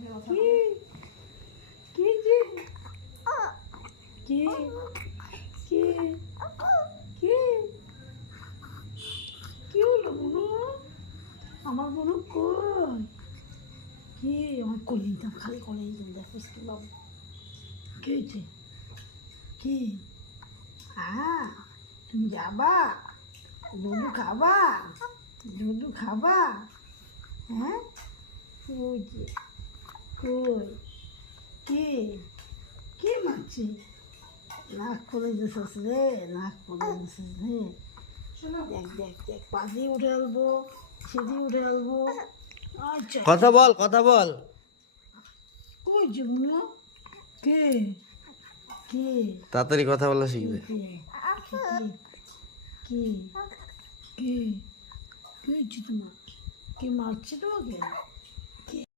কি যে কি কি কি কি হলো বুনু? আমার বুনু কই? কি আমার কোলে দিতাম, খালি কোলে দিতাম। দেখো কি বাবু, কি হয়েছে? কি? হ্যাঁ, তুমি যাবা? লুডু খাবা? লুডু খাবা? হ্যাঁ, ওই যে কই, কি কি মারছি? নাক করে দিয়েছিস রে, নাক করে দিয়েছিস রে। দেখ দেখ দেখ, পা দিয়ে উঠে আসবো, সেদিকে উঠে আসবো। আচ্ছা, কথা বল, কথা বল। কই যেগুলো? কে কে তাড়াতাড়ি কথা বলা কে শিখবে। কে কে কে কে হয়েছে তোমার? কে মারছে তোমাকে?